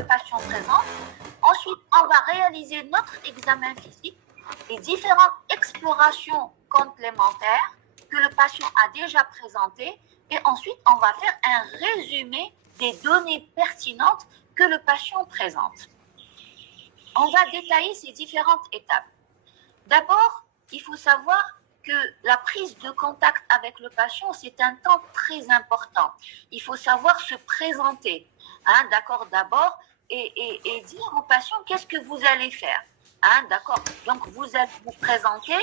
le patient présente. Ensuite, on va réaliser notre examen physique et différentes explorations complémentaires que le patient a déjà présentées. Et ensuite, on va faire un résumé des données pertinentes que le patient présente. On va détailler ces différentes étapes. D'abord, il faut savoir que la prise de contact avec le patient, c'est un temps très important. Il faut savoir se présenter, hein, d'accord, d'abord, et dire au patient qu'est-ce que vous allez faire. Hein, d'accord. Donc, vous allez vous présenter.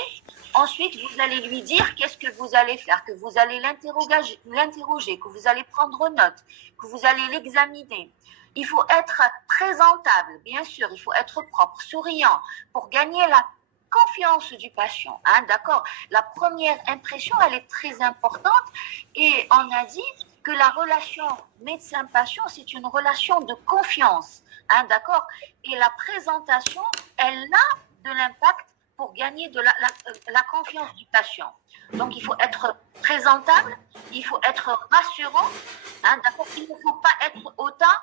Ensuite, vous allez lui dire qu'est-ce que vous allez faire, que vous allez l'interroger, que vous allez prendre note, que vous allez l'examiner. Il faut être présentable, bien sûr. Il faut être propre, souriant, pour gagner la confiance du patient. Hein, d'accord. La première impression, elle est très importante. Et on a dit que la relation médecin-patient, c'est une relation de confiance. Hein, d'accord. Et la présentation, elle a de l'impact pour gagner de la confiance du patient. Donc, il faut être présentable, il faut être rassurant. Hein, d'accord. Il ne faut pas être hautain.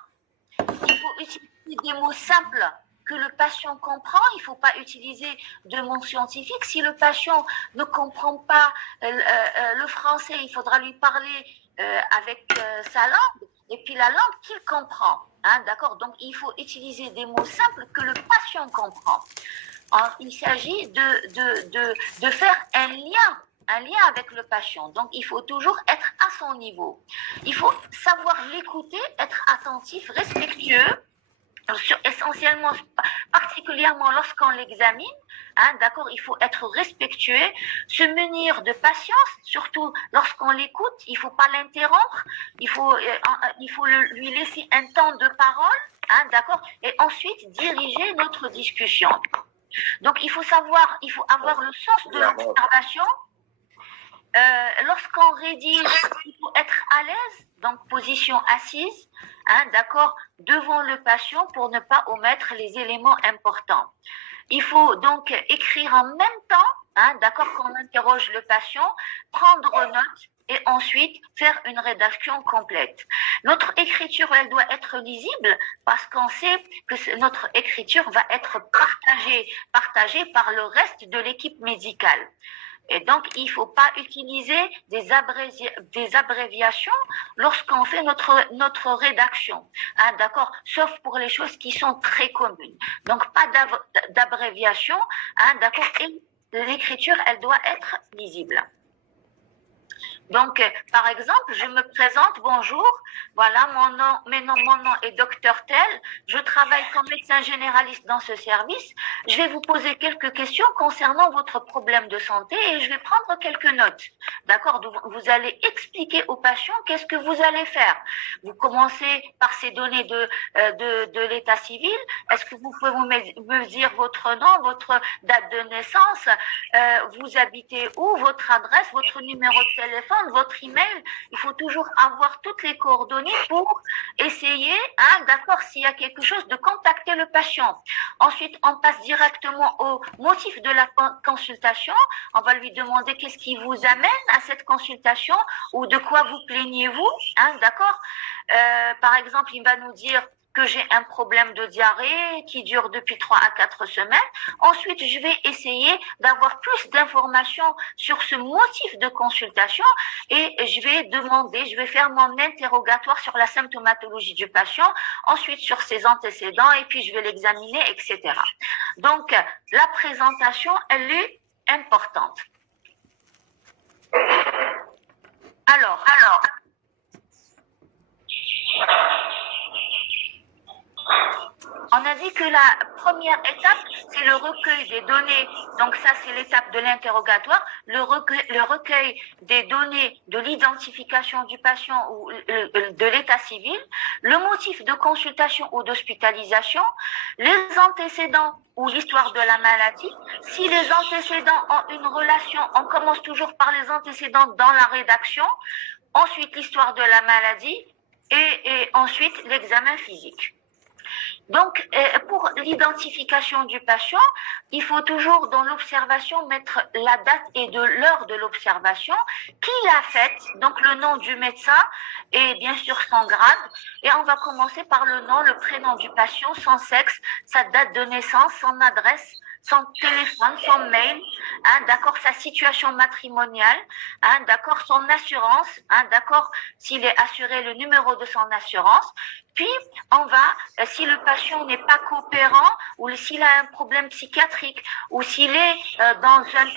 Il faut utiliser des mots simples que le patient comprend. Il ne faut pas utiliser de mots scientifiques. Si le patient ne comprend pas le français, il faudra lui parler avec sa langue, et puis la langue qu'il comprend. Hein, d'accord. Donc, il faut utiliser des mots simples que le patient comprend. Alors, il s'agit de faire un lien avec le patient. Donc, il faut toujours être à son niveau. Il faut savoir l'écouter, être attentif, respectueux, essentiellement, particulièrement lorsqu'on l'examine. Hein, d'accord, il faut être respectueux, se munir de patience, surtout lorsqu'on l'écoute. Il ne faut pas l'interrompre, il faut lui laisser un temps de parole, hein, d'accord, et ensuite diriger notre discussion. Donc, il faut avoir le sens de l'observation. Lorsqu'on rédige, il faut être à l'aise, donc position assise, hein, d'accord, devant le patient pour ne pas omettre les éléments importants. Il faut donc écrire en même temps, hein, d'accord, qu'on interroge le patient, prendre note et ensuite faire une rédaction complète. Notre écriture, elle doit être lisible parce qu'on sait que notre écriture va être partagée par le reste de l'équipe médicale. Et donc, il ne faut pas utiliser des abréviations lorsqu'on fait notre rédaction. Hein, d'accord? Sauf pour les choses qui sont très communes. Donc, pas d'abréviation. Hein, d'accord? Et l'écriture, elle doit être lisible. Donc, par exemple, je me présente, bonjour, voilà, mon nom est docteur Tel, je travaille comme médecin généraliste dans ce service, je vais vous poser quelques questions concernant votre problème de santé et je vais prendre quelques notes, d'accord? Vous allez expliquer au patient qu'est-ce que vous allez faire. Vous commencez par ces données de l'état civil, est-ce que vous pouvez me dire votre nom, votre date de naissance, vous habitez où, votre adresse, votre numéro de téléphone, votre email. Il faut toujours avoir toutes les coordonnées pour essayer, hein, d'accord, s'il y a quelque chose, de contacter le patient. Ensuite, on passe directement au motif de la consultation. On va lui demander qu'est-ce qui vous amène à cette consultation ou de quoi vous plaignez-vous, hein, d'accord. Par exemple, il va nous dire que j'ai un problème de diarrhée qui dure depuis 3 à 4 semaines. Ensuite, je vais essayer d'avoir plus d'informations sur ce motif de consultation et je vais faire mon interrogatoire sur la symptomatologie du patient, ensuite sur ses antécédents et puis je vais l'examiner, etc. Donc, la présentation, elle est importante. Alors, on a dit que la première étape, c'est le recueil des données. Donc ça, c'est l'étape de l'interrogatoire. Le recueil des données de l'identification du patient ou de l'état civil, le motif de consultation ou d'hospitalisation, les antécédents ou l'histoire de la maladie. Si les antécédents ont une relation, on commence toujours par les antécédents dans la rédaction, ensuite l'histoire de la maladie et ensuite l'examen physique. Donc, pour l'identification du patient, il faut toujours dans l'observation mettre la date et de l'heure de l'observation, qui l'a faite, donc le nom du médecin et bien sûr son grade. Et on va commencer par le nom, le prénom du patient, son sexe, sa date de naissance, son adresse, son téléphone, son mail, hein, d'accord, sa situation matrimoniale, hein, d'accord, son assurance, hein, d'accord, s'il est assuré, le numéro de son assurance. Puis, on va, si le patient n'est pas coopérant ou s'il a un problème psychiatrique ou s'il est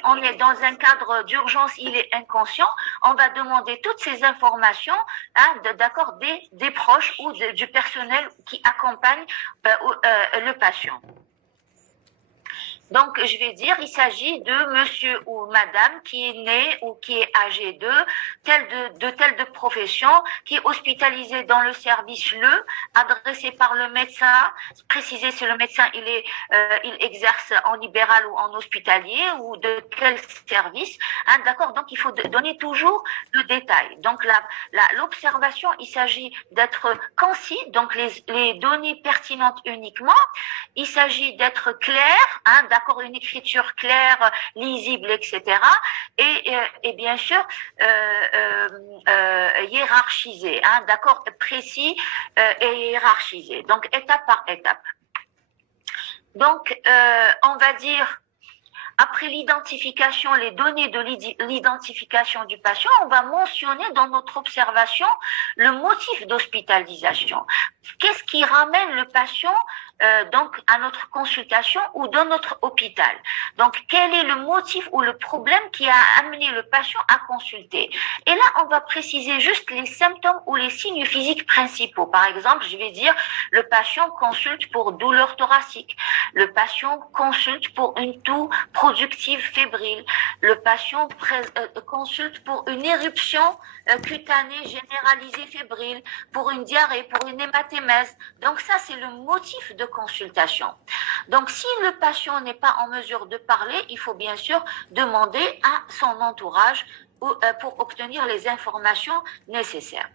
on est dans un cadre d'urgence, il est inconscient, on va demander toutes ces informations, hein, d'accord, des proches ou du personnel qui accompagne le patient. Donc, je vais dire, il s'agit de monsieur ou madame qui est né ou qui est âgé de telle de profession, qui est hospitalisé dans le service adressé par le médecin, préciser si le médecin il exerce en libéral ou en hospitalier ou de quel service, hein, d'accord? Donc, il faut donner toujours le détail. Donc, l'observation, il s'agit d'être concis, donc les données pertinentes uniquement. Il s'agit d'être clair, hein, d'accord, une écriture claire, lisible, etc. Et bien sûr, hiérarchisé, hein, d'accord, précis et hiérarchisé. Donc, étape par étape. Donc, on va dire, après l'identification, les données de l'identification du patient, on va mentionner dans notre observation le motif d'hospitalisation. Qu'est-ce qui ramène le patient donc à notre consultation ou dans notre hôpital? Donc, quel est le motif ou le problème qui a amené le patient à consulter? Et là, on va préciser juste les symptômes ou les signes physiques principaux. Par exemple, je vais dire, le patient consulte pour douleur thoracique. Le patient consulte pour une toux productive fébrile. Le patient consulte pour une éruption cutanée généralisée fébrile, pour une diarrhée, pour une hématémèse. Donc ça, c'est le motif de consultation. Donc si le patient n'est pas en mesure de parler, il faut bien sûr demander à son entourage pour obtenir les informations nécessaires.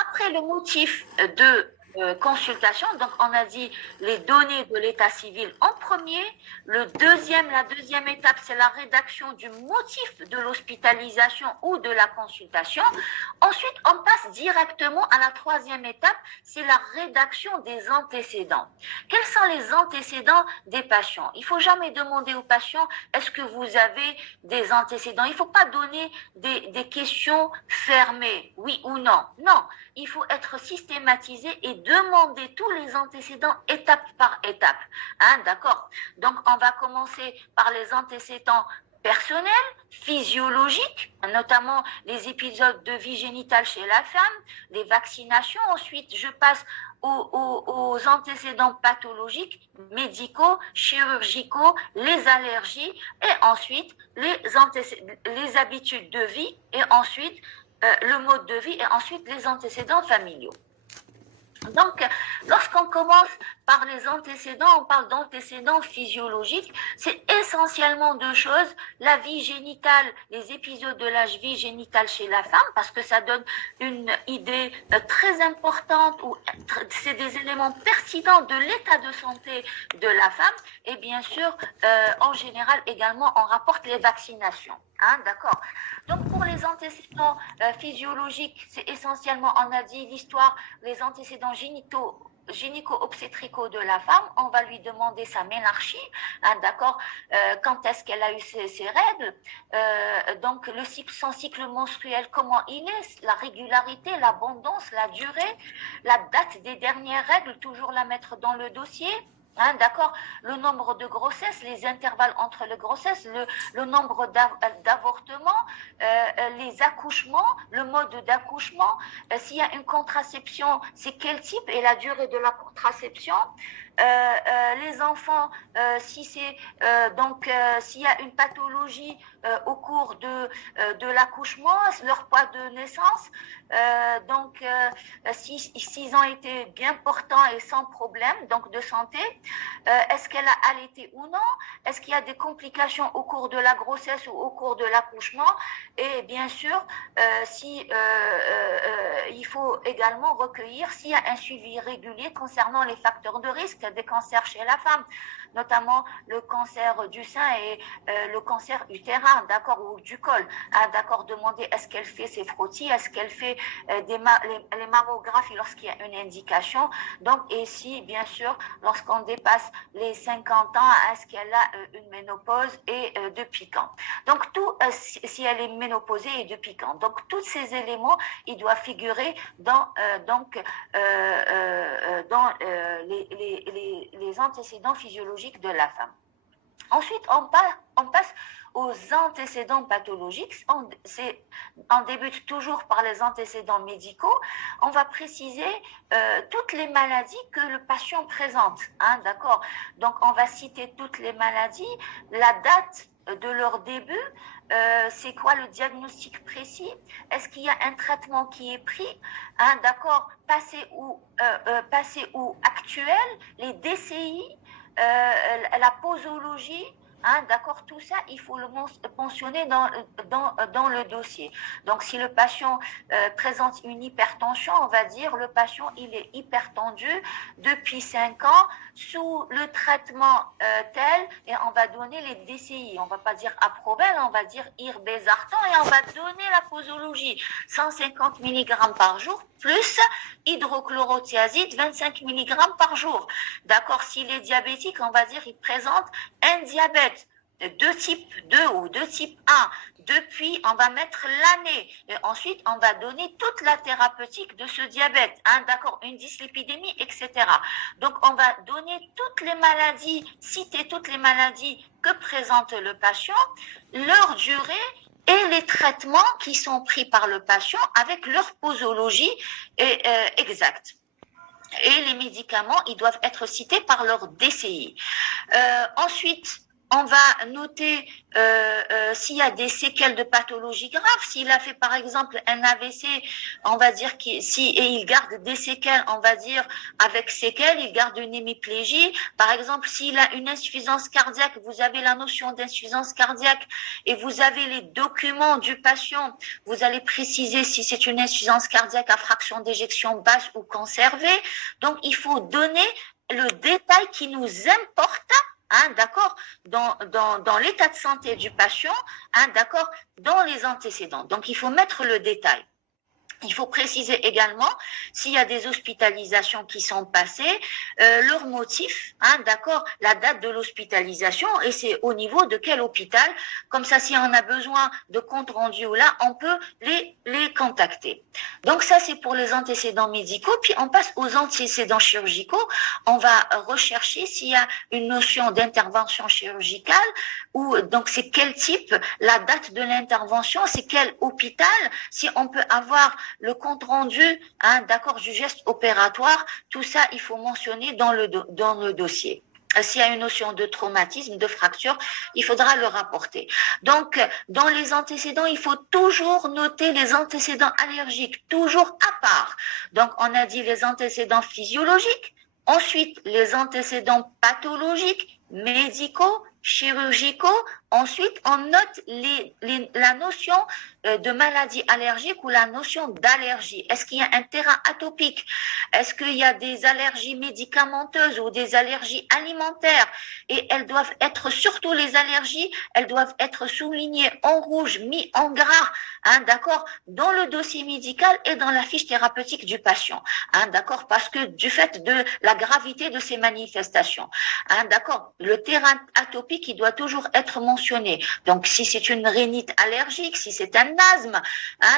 Après le motif de consultation, donc on a dit les données de l'état civil en premier. La deuxième étape, c'est la rédaction du motif de l'hospitalisation ou de la consultation. Ensuite, on passe directement à la troisième étape, c'est la rédaction des antécédents. Quels sont les antécédents des patients? Il ne faut jamais demander aux patients, est-ce que vous avez des antécédents? Il ne faut pas donner des questions fermées, oui ou non. Non, il faut être systématisé et demander tous les antécédents étape par étape. Hein, d'accord? Donc, on va commencer par les antécédents personnels, physiologiques, notamment les épisodes de vie génitale chez la femme, les vaccinations. Ensuite, je passe aux antécédents pathologiques, médicaux, chirurgicaux, les allergies et ensuite les habitudes de vie et ensuite le mode de vie et ensuite les antécédents familiaux. Donc, lorsqu'on commence par les antécédents, on parle d'antécédents physiologiques. C'est essentiellement deux choses. La vie génitale, les épisodes de la vie génitale chez la femme, parce que ça donne une idée très importante, ou c'est des éléments pertinents de l'état de santé de la femme. Et bien sûr, en général également, on rapporte les vaccinations. Hein, d'accord. Donc, pour les antécédents physiologiques, c'est essentiellement, on a dit l'histoire, les antécédents gynéco-obstétricaux de la femme. On va lui demander sa ménarchie, hein, d'accord, quand est-ce qu'elle a eu ses règles, donc son cycle menstruel, comment il est, la régularité, l'abondance, la durée, la date des dernières règles, toujours la mettre dans le dossier. Hein, d'accord, le nombre de grossesses, les intervalles entre les grossesses, le nombre d'avortements, les accouchements, le mode d'accouchement, s'il y a une contraception, c'est quel type et la durée de la contraception, les enfants, si c'est s'il y a une pathologie au cours de l'accouchement, leur poids de naissance, s'ils ont été bien portants et sans problème, donc de santé, est-ce qu'elle a allaité ou non? Est-ce qu'il y a des complications au cours de la grossesse ou au cours de l'accouchement? Et bien sûr, il faut également recueillir s'il y a un suivi régulier concernant les facteurs de risque des cancers chez la femme, notamment le cancer du sein et le cancer utérin, d'accord, ou du col. D'accord, demander est-ce qu'elle fait ses frottis, est-ce qu'elle fait les mammographies lorsqu'il y a une indication. Donc, et si, bien sûr, lorsqu'on dépasse les 50 ans, est-ce qu'elle a une ménopause et depuis quand? Donc, si elle est ménopausée et depuis quand? Donc, tous ces éléments, ils doivent figurer dans les antécédents physiologiques de la femme. Ensuite, on passe aux antécédents pathologiques. On débute toujours par les antécédents médicaux. On va préciser toutes les maladies que le patient présente. D'accord. Donc, on va citer toutes les maladies, la date de leur début, c'est quoi le diagnostic précis, est-ce qu'il y a un traitement qui est pris, d'accord, passé ou actuel, les DCI, la posologie, d'accord, tout ça, il faut le mentionner dans le dossier. Donc, si le patient présente une hypertension, on va dire le patient, il est hypertendu depuis 5 ans sous le traitement tel, et on va donner les DCI. On ne va pas dire Aprobel, on va dire Irbesartan, et on va donner la posologie. 150 mg par jour, plus hydrochlorothiazide, 25 mg par jour. D'accord, s'il est diabétique, on va dire il présente un diabète de type 2 ou de type 1, depuis, on va mettre l'année. Et ensuite, on va donner toute la thérapeutique de ce diabète. D'accord, une dyslipidémie, etc. Donc, on va donner toutes les maladies, citer toutes les maladies que présente le patient, leur durée et les traitements qui sont pris par le patient avec leur posologie exacte. Et les médicaments, ils doivent être cités par leur DCI. Ensuite, on va noter s'il y a des séquelles de pathologie grave. S'il a fait par exemple un AVC, on va dire et il garde des séquelles, on va dire avec séquelles, il garde une hémiplégie. Par exemple, s'il a une insuffisance cardiaque, vous avez la notion d'insuffisance cardiaque et vous avez les documents du patient. Vous allez préciser si c'est une insuffisance cardiaque à fraction d'éjection basse ou conservée. Donc, il faut donner le détail qui nous importe, d'accord, dans l'état de santé du patient, d'accord, dans les antécédents. Donc, il faut mettre le détail. Il faut préciser également s'il y a des hospitalisations qui sont passées, leur motif, d'accord, la date de l'hospitalisation et c'est au niveau de quel hôpital. Comme ça, si on a besoin de compte rendu ou là, on peut les contacter. Donc ça, c'est pour les antécédents médicaux. Puis on passe aux antécédents chirurgicaux. On va rechercher s'il y a une notion d'intervention chirurgicale ou donc c'est quel type, la date de l'intervention, c'est quel hôpital, si on peut avoir le compte rendu, d'accord, du geste opératoire, tout ça, il faut mentionner dans le dossier. S'il y a une notion de traumatisme, de fracture, il faudra le rapporter. Donc, dans les antécédents, il faut toujours noter les antécédents allergiques, toujours à part. Donc, on a dit les antécédents physiologiques, ensuite les antécédents pathologiques, médicaux, chirurgicaux. Ensuite, on note la notion de maladie allergique ou la notion d'allergie. Est-ce qu'il y a un terrain atopique? Est-ce qu'il y a des allergies médicamenteuses ou des allergies alimentaires? Et elles doivent être, surtout les allergies, elles doivent être soulignées en rouge, mis en gras, d'accord, dans le dossier médical et dans la fiche thérapeutique du patient, d'accord, parce que du fait de la gravité de ces manifestations, d'accord, le terrain atopique, il doit toujours être mentionné. Donc, si c'est une rhinite allergique, si c'est un asthme,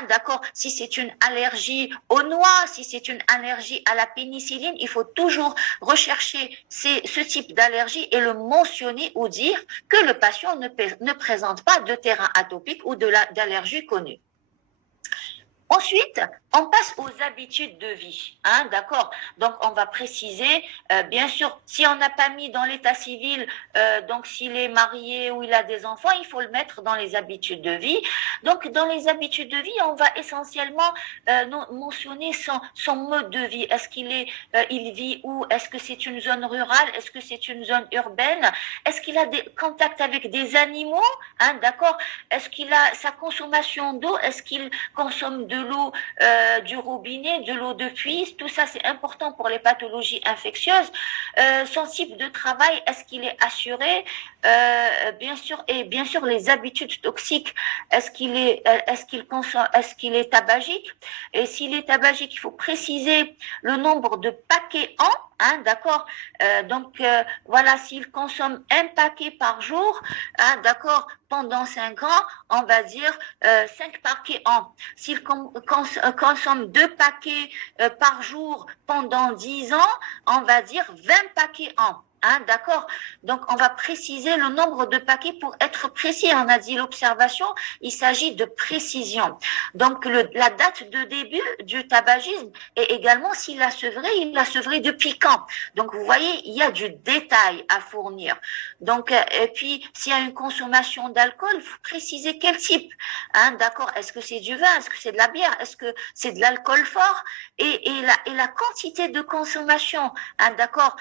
d'accord, si c'est une allergie aux noix, si c'est une allergie à la pénicilline, il faut toujours rechercher ce type d'allergie et le mentionner ou dire que le patient ne présente pas de terrain atopique ou d'allergie connue. Ensuite, on passe aux habitudes de vie, hein, d'accord? Donc, on va préciser, bien sûr, si on n'a pas mis dans l'état civil, donc s'il est marié ou il a des enfants, il faut le mettre dans les habitudes de vie. Donc, dans les habitudes de vie, on va essentiellement mentionner son mode de vie. Est-ce il vit où? Est-ce que c'est une zone rurale? Est-ce que c'est une zone urbaine? Est-ce qu'il a des contacts avec des animaux? Hein, d'accord? Est-ce qu'il a sa consommation d'eau? Est-ce qu'il consomme de l'eau du robinet, de l'eau de puits? Tout ça, c'est important pour les pathologies infectieuses. Son type de travail, est-ce qu'il est assuré? Bien sûr, et bien sûr, les habitudes toxiques. Est-ce qu'il est tabagique? Et s'il est tabagique, il faut préciser le nombre de paquets en. Hein, d'accord. Voilà, s'il consomme un paquet par jour, hein, d'accord, pendant 5 ans, on va dire 5 paquets an. S'il consomme 2 paquets par jour pendant 10 ans, on va dire 20 paquets an. Hein, d'accord. Donc, on va préciser le nombre de paquets pour être précis. On a dit l'observation, il s'agit de précision. Donc, la date de début du tabagisme et également s'il a sevré, il a sevré depuis quand. Donc, vous voyez, il y a du détail à fournir. Donc, et puis, s'il y a une consommation d'alcool, il faut préciser quel type. Hein, d'accord. Est-ce que c'est du vin? Est-ce que c'est de la bière? Est-ce que c'est de l'alcool fort? Et la quantité de consommation, hein, d'accord,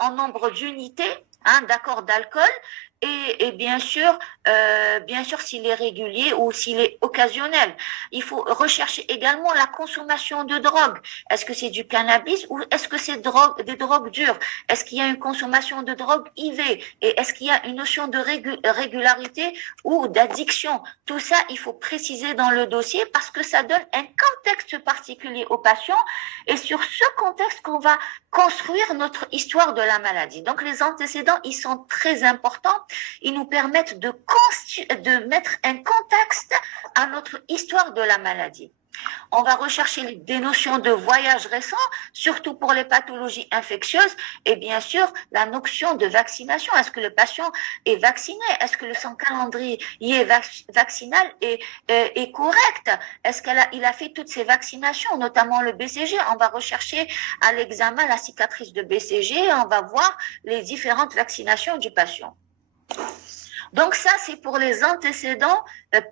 en nombre d'unités, hein, d'accord, d'alcool, et bien sûr s'il est régulier ou s'il est occasionnel. Il faut rechercher également la consommation de drogue. Est-ce que c'est du cannabis ou est-ce que c'est des drogues dures? Est-ce qu'il y a une consommation de drogue IV? Et est-ce qu'il y a une notion de régularité ou d'addiction? Tout ça, il faut préciser dans le dossier parce que ça donne un contexte particulier au patient et sur ce contexte qu'on va construire notre histoire de la maladie. Donc, les antécédents, ils sont très importants. Ils nous permettent de mettre un contexte à notre histoire de la maladie. On va rechercher des notions de voyage récent, surtout pour les pathologies infectieuses, et bien sûr la notion de vaccination. Est-ce que le patient est vacciné? Est-ce que son calendrier vaccinal est correct? Est-ce qu'il a fait toutes ses vaccinations, notamment le BCG? On va rechercher à l'examen la cicatrice de BCG et on va voir les différentes vaccinations du patient. Donc ça, c'est pour les antécédents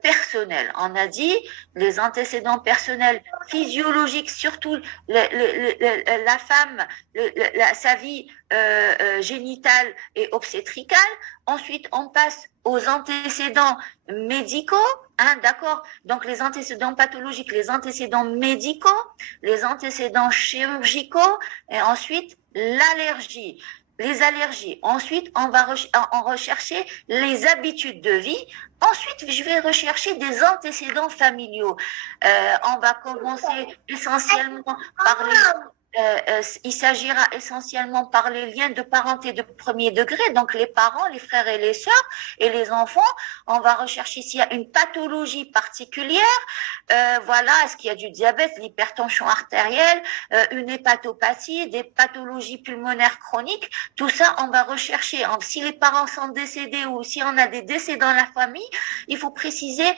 personnels. On a dit les antécédents personnels physiologiques, surtout la femme, sa vie génitale et obstétricale. Ensuite, on passe aux antécédents médicaux, hein, d'accord? Donc les antécédents pathologiques, les antécédents médicaux, les antécédents chirurgicaux, et ensuite l'allergie. Les allergies. Ensuite, on va rechercher les habitudes de vie. Ensuite, je vais rechercher des antécédents familiaux. On va commencer essentiellement par il s'agira essentiellement par les liens de parenté de premier degré, donc les parents, les frères et les sœurs et les enfants. On va rechercher s'il y a une pathologie particulière. Voilà, est-ce qu'il y a du diabète, l'hypertension artérielle, une hépatopathie, des pathologies pulmonaires chroniques. Tout ça, on va rechercher. Si les parents sont décédés ou si on a des décès dans la famille, il faut préciser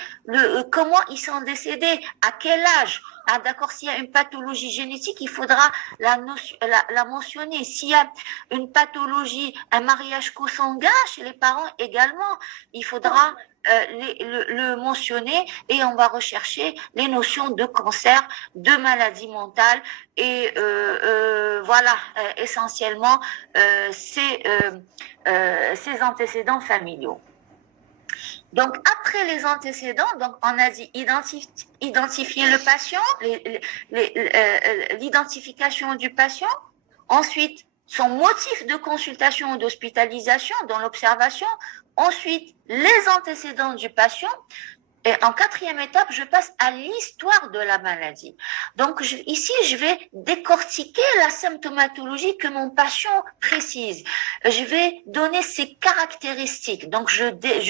comment ils sont décédés, à quel âge. Ah, d'accord, s'il y a une pathologie génétique, il faudra la mentionner. S'il y a une pathologie, un mariage consanguin chez les parents également, il faudra le mentionner et on va rechercher les notions de cancer, de maladie mentale et voilà, essentiellement ces antécédents familiaux. Donc, après les antécédents, donc on a dit identifier le patient, l'identification du patient, ensuite son motif de consultation ou d'hospitalisation dans l'observation, ensuite les antécédents du patient, et en quatrième étape, je passe à l'histoire de la maladie. Donc ici, je vais décortiquer la symptomatologie que mon patient précise. Je vais donner ses caractéristiques. Donc je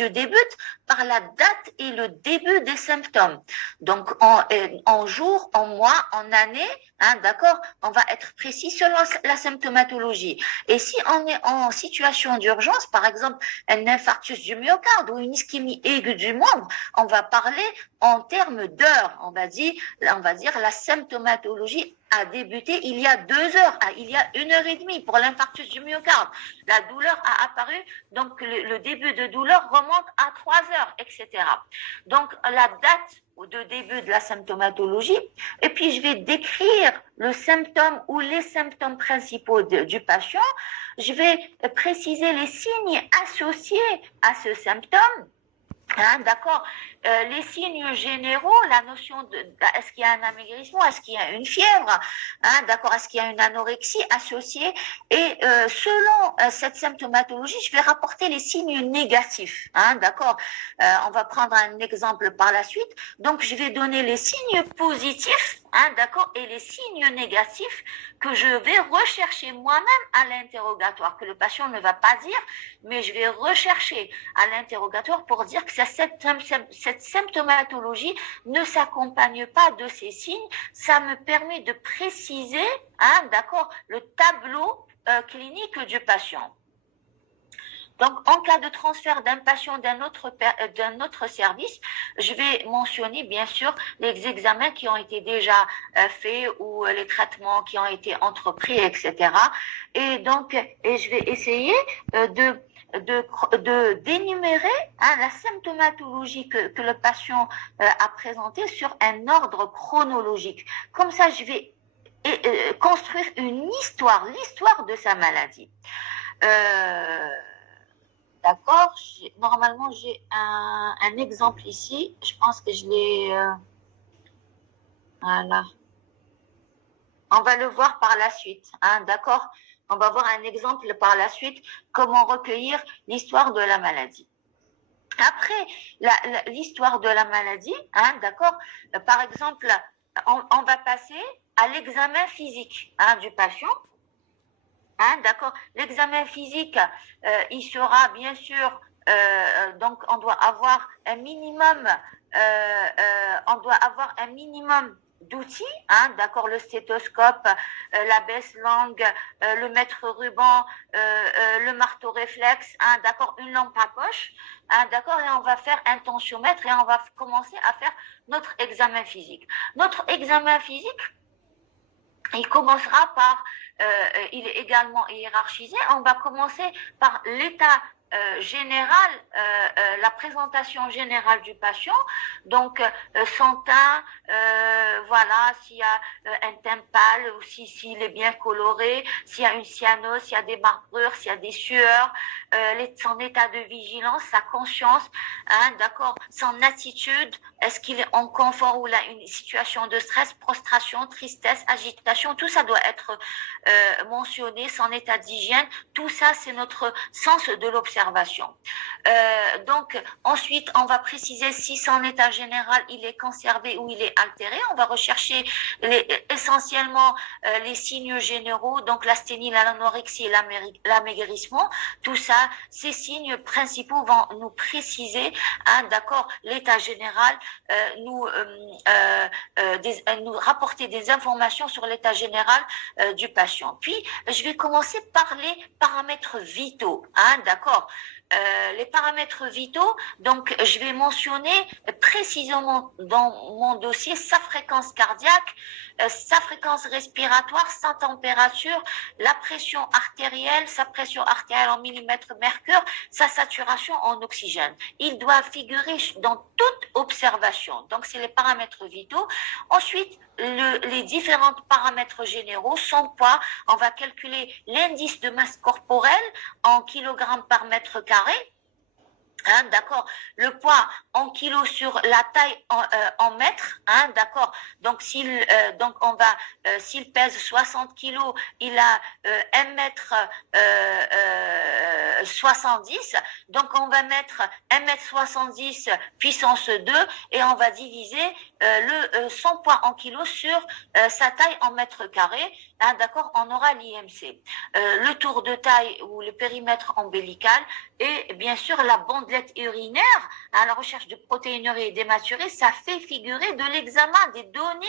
débute par la date et le début des symptômes. Donc en jour, en mois, en année, Hein, d'accord? On va être précis selon la symptomatologie. Et si on est en situation d'urgence, par exemple un infarctus du myocarde ou une ischémie aiguë du membre, on va parler en termes d'heures. On va dire la symptomatologie a débuté il y a 2 heures, il y a 1 heure et demie pour l'infarctus du myocarde. La douleur a apparu, donc le début de douleur remonte à 3 heures, etc. Donc la date de début de la symptomatologie, et puis je vais décrire le symptôme ou les symptômes principaux du patient. Je vais préciser les signes associés à ce symptôme. Hein, d'accord. Les signes généraux, la notion de est-ce qu'il y a un amaigrissement, est-ce qu'il y a une fièvre, hein, d'accord, est-ce qu'il y a une anorexie associée, et selon cette symptomatologie, je vais rapporter les signes négatifs, hein, d'accord. On va prendre un exemple par la suite. Donc, je vais donner les signes positifs, hein, d'accord, et les signes négatifs que je vais rechercher moi-même à l'interrogatoire, que le patient ne va pas dire, mais je vais rechercher à l'interrogatoire pour dire que cette symptomatologie ne s'accompagne pas de ces signes. Ça me permet de préciser, hein, d'accord, le tableau clinique du patient. Donc, en cas de transfert d'un patient d'un autre service, je vais mentionner bien sûr les examens qui ont été déjà faits ou les traitements qui ont été entrepris, etc. Et donc, je vais essayer d'énumérer, hein, la symptomatologie que le patient a présentée sur un ordre chronologique. Comme ça, je vais construire l'histoire de sa maladie. D'accord. Normalement, j'ai un exemple ici. Je pense que je l'ai... voilà. On va le voir par la suite. Hein, d'accord. On va voir un exemple par la suite, comment recueillir l'histoire de la maladie. Après l'histoire de la maladie, hein, d'accord, par exemple, on va passer à l'examen physique, hein, du patient. Hein, d'accord. L'examen physique, il sera bien sûr, donc on doit avoir un minimum, d'outils, hein, d'accord, le stéthoscope, la baisse-langue, le mètre-ruban, le marteau réflexe, hein, d'accord, une lampe à poche, hein, d'accord, et on va faire un tensiomètre et on va commencer à faire notre examen physique. Notre examen physique, il commencera par, il est également hiérarchisé. On va commencer par l'état général, la présentation générale du patient. Donc, son teint, voilà, s'il y a un teint pâle ou s'il est bien coloré, s'il y a une cyanose, s'il y a des marbrures, s'il y a des sueurs, son état de vigilance, sa conscience, hein, d'accord, son attitude, est-ce qu'il est en confort ou là une situation de stress, prostration, tristesse, agitation, tout ça doit être mentionné, son état d'hygiène, tout ça c'est notre sens de l'observation. Donc ensuite on va préciser si son état général il est conservé ou il est altéré. On va rechercher essentiellement les signes généraux, donc l'asthénie, l'anorexie et l'amaigrissement. Tout ça, ces signes principaux vont nous préciser, hein, d'accord, l'état général, nous rapporter des informations sur l'état général du patient. Puis, je vais commencer par les paramètres vitaux, hein, d'accord. Les paramètres vitaux, donc je vais mentionner précisément dans mon dossier sa fréquence cardiaque, sa fréquence respiratoire, sa température, la pression artérielle, sa pression artérielle en millimètres mercure, sa saturation en oxygène. Il doit figurer dans toute observation. Donc, c'est les paramètres vitaux. Ensuite, les différents paramètres généraux, son poids, on va calculer l'indice de masse corporelle en kilogrammes par mètre carré. Hein, d'accord, le poids en kilos sur la taille en mètres, hein, d'accord. Donc donc on va, s'il pèse 60 kilos, il a 1 mètre 70. Donc on va mettre 1 mètre 70 puissance 2 et on va diviser son poids en kilos sur sa taille en mètres carrés. hein, d'accord, on aura l'IMC, le tour de taille ou le périmètre ombilical et bien sûr la bandelette urinaire à la recherche de protéinurie et d'hématurie, ça fait figurer de l'examen, des données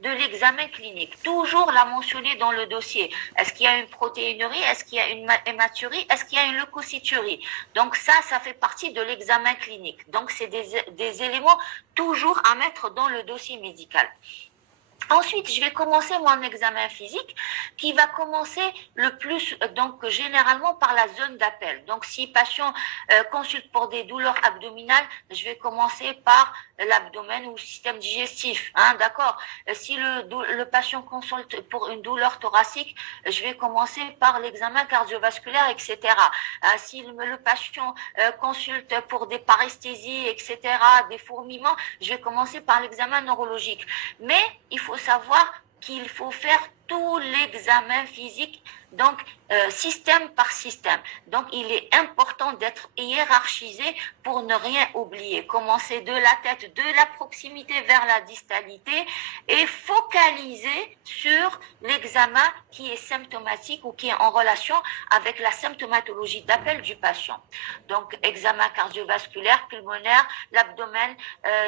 de l'examen clinique. Toujours la mentionner dans le dossier. Est-ce qu'il y a une protéinurie? Est-ce qu'il y a une hématurie? Est-ce qu'il y a une leucocyturie? Donc ça fait partie de l'examen clinique. Donc c'est des éléments toujours à mettre dans le dossier médical. Ensuite, je vais commencer mon examen physique qui va commencer le plus, donc généralement par la zone d'appel. Donc, si patient consulte pour des douleurs abdominales, je vais commencer par l'abdomen ou le système digestif, hein, d'accord. Si le patient consulte pour une douleur thoracique, je vais commencer par l'examen cardiovasculaire, etc. Si le patient consulte pour des paresthésies, etc., des fourmillements, je vais commencer par l'examen neurologique. Mais il faut savoir qu'il faut faire tout l'examen physique, donc système par système. Donc il est important d'être hiérarchisé pour ne rien oublier. Commencer de la tête, de la proximité vers la distalité et focaliser sur l'examen qui est symptomatique ou qui est en relation avec la symptomatologie d'appel du patient. Donc examen cardiovasculaire, pulmonaire, l'abdomen,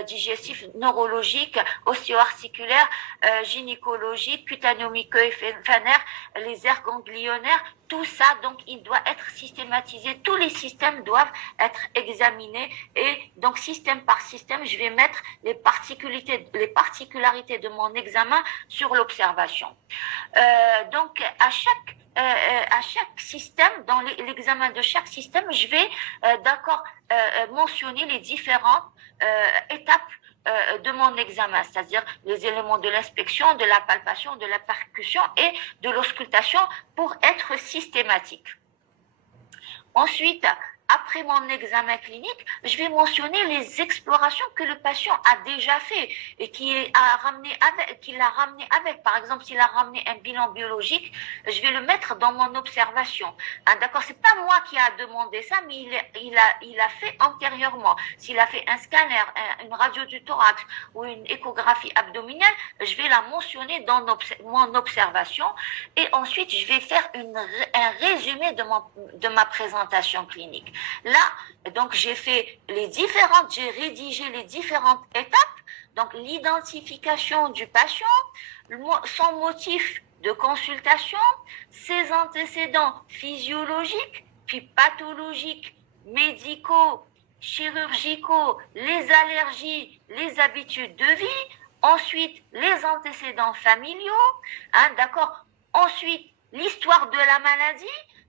digestif, neurologique, ostéo-articulaire, gynécologique, cutanéo-muco-éphénaire, les aires ganglionnaires, tout ça, donc il doit être systématisé. Tous les systèmes doivent être examinés et donc système par système, je vais mettre les particularités de mon examen sur l'observation. Donc à chaque système, dans l'examen de chaque système, je vais mentionner les différentes étapes de mon examen, c'est-à-dire les éléments de l'inspection, de la palpation, de la percussion et de l'auscultation pour être systématique. Ensuite, après mon examen clinique, je vais mentionner les explorations que le patient a déjà fait et qu'il l'a ramené avec. Par exemple, s'il a ramené un bilan biologique, je vais le mettre dans mon observation. Ah, d'accord, c'est pas moi qui a demandé ça, mais il a fait antérieurement. S'il a fait un scanner, une radio du thorax ou une échographie abdominale, je vais la mentionner dans mon observation et ensuite je vais faire un résumé de ma présentation clinique. Là, donc j'ai rédigé les différentes étapes, donc l'identification du patient, son motif de consultation, ses antécédents physiologiques, puis pathologiques, médicaux, chirurgicaux, les allergies, les habitudes de vie, ensuite les antécédents familiaux, hein, d'accord, ensuite l'histoire de la maladie.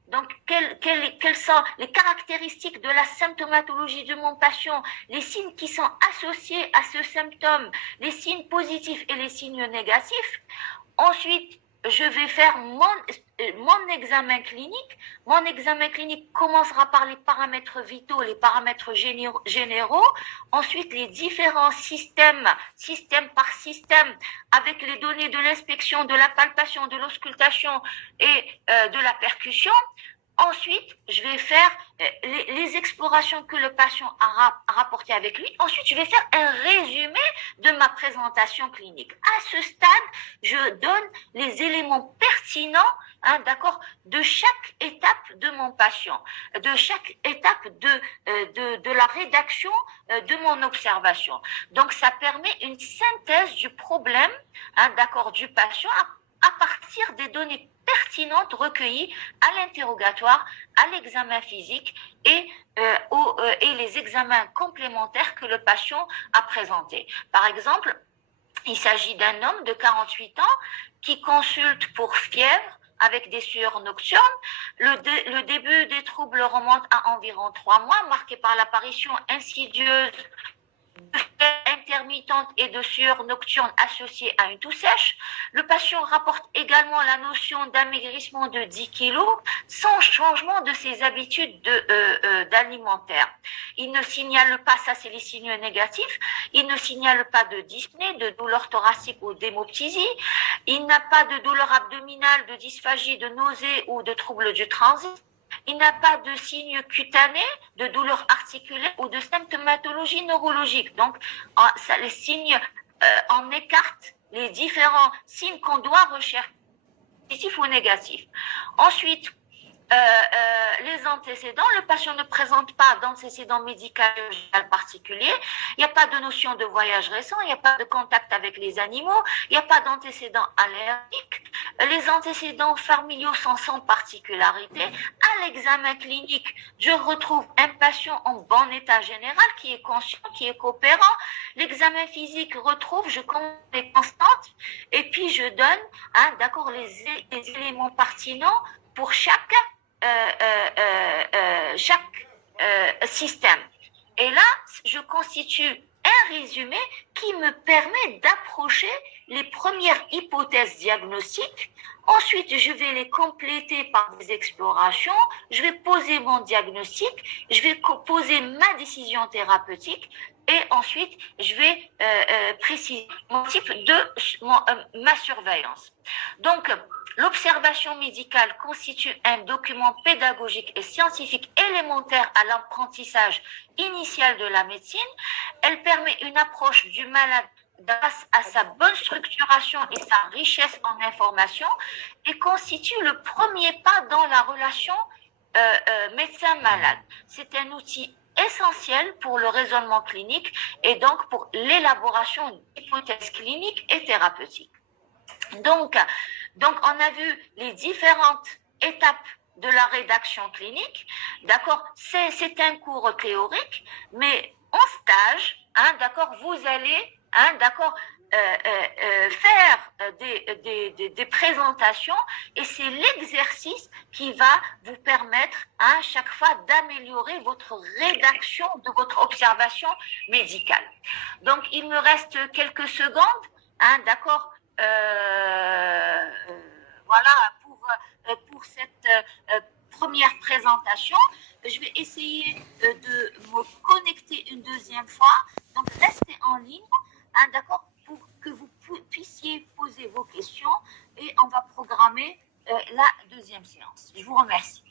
Donc, quelles sont les caractéristiques de la symptomatologie de mon patient, les signes qui sont associés à ce symptôme, les signes positifs et les signes négatifs. Ensuite, je vais faire mon examen clinique. Mon examen clinique commencera par les paramètres vitaux, les paramètres généraux. Ensuite, les différents système par système, avec les données de l'inspection, de la palpation, de l'auscultation et de la percussion. Ensuite, je vais faire les explorations que le patient a rapportées avec lui. Ensuite, je vais faire un résumé de ma présentation clinique. À ce stade, je donne les éléments pertinents, hein, d'accord, de chaque étape de mon patient, de chaque étape de la rédaction de mon observation. Donc, ça permet une synthèse du problème, hein, d'accord, du patient à partir des données pertinentes recueillies à l'interrogatoire, à l'examen physique et les examens complémentaires que le patient a présentés. Par exemple, il s'agit d'un homme de 48 ans qui consulte pour fièvre avec des sueurs nocturnes. Le début des troubles remonte à environ 3 mois, marqué par l'apparition insidieuse de fièvre intermittente et de sueur nocturne associée à une toux sèche. Le patient rapporte également la notion d'amaigrissement de 10 kg sans changement de ses habitudes d'alimentaire. Il ne signale pas, ça c'est les signes négatifs, il ne signale pas de dyspnée, de douleur thoracique ou d'hémoptysie, il n'a pas de douleur abdominale, de dysphagie, de nausée ou de troubles du transit. Il n'a pas de signes cutanés, de douleurs articulaires ou de symptomatologie neurologique. Donc, les signes en écartent les différents signes qu'on doit rechercher positif ou négatif. Ensuite, les antécédents, le patient ne présente pas d'antécédents médicaux particuliers, il n'y a pas de notion de voyage récent, il n'y a pas de contact avec les animaux, il n'y a pas d'antécédents allergiques, les antécédents familiaux sont sans particularité. À l'examen clinique, je retrouve un patient en bon état général qui est conscient, qui est coopérant. L'examen physique retrouve, je compte les constantes et puis je donne, d'accord, les éléments pertinents pour chaque système. Et là, je constitue un résumé qui me permet d'approcher les premières hypothèses diagnostiques. Ensuite, je vais les compléter par des explorations. Je vais poser mon diagnostic. Je vais poser ma décision thérapeutique. Et ensuite, je vais préciser mon type de ma surveillance. Donc, l'observation médicale constitue un document pédagogique et scientifique élémentaire à l'apprentissage initial de la médecine. Elle permet une approche du malade grâce à sa bonne structuration et sa richesse en informations et constitue le premier pas dans la relation médecin-malade. C'est un outil essentiel pour le raisonnement clinique et donc pour l'élaboration d'hypothèses cliniques et thérapeutiques. Donc, on a vu les différentes étapes de la rédaction clinique. D'accord, c'est un cours théorique, mais en stage, d'accord, vous allez, d'accord, faire des présentations et c'est l'exercice qui va vous permettre à chaque fois d'améliorer votre rédaction de votre observation médicale. Donc, il me reste quelques secondes, d'accord, voilà, pour cette première présentation. Je vais essayer de me connecter une deuxième fois. Donc, restez en ligne, d'accord, pour que vous puissiez poser vos questions et on va programmer la deuxième séance. Je vous remercie.